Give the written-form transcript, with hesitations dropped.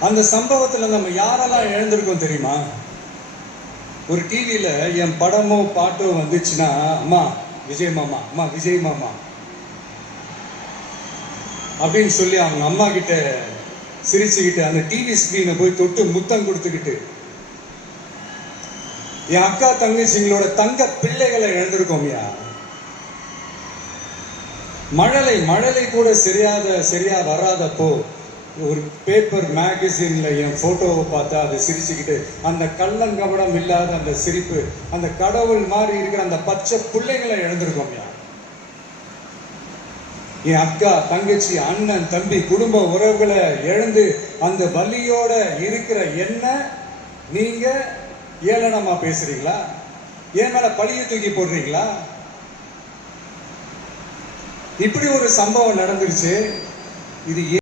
அந்த சம்பவத்துல நம்ம யாரெல்லாம் இழந்திருக்கோம் தெரியுமா? ஒரு டிவியில என் படமோ பாட்டோ வந்துச்சுன்னா, அம்மா விஜய் மாமா, அம்மா விஜய் மாமா அப்படின்னு சொல்லி அவங்க அம்மா கிட்ட சிரிச்சுக்கிட்டு அந்த டிவி ஸ்கிரீனை போய் தொட்டு முத்தம் கொடுத்துக்கிட்டு, என் அக்கா தங்கச்சிங்களோட தங்க பிள்ளைகளை இழந்திருக்கோம்யா. மழலை கூட சரியா வராதப்போ ஒரு பேப்பர் மேகசின்ல என் போட்டோவை பார்த்தா அதை சிரிச்சுக்கிட்டு, அந்த கள்ளங்கபடம் இல்லாத அந்த சிரிப்பு, அந்த கடவுள் மாதிரி இருக்கிற அந்த பச்சை பிள்ளைகளை இழந்திருக்கோம்யா. என் அக்கா தங்கச்சி அண்ணன் தம்பி குடும்ப உறவுகளை இழந்து அந்த வலியோட இருக்கிற என்ன நீங்க ஏளனமா பேசுறீங்களா? ஏன் மேல பழிய தூக்கி போடுறீங்களா? இப்படி ஒரு சம்பவம் நடந்துருச்சு. இது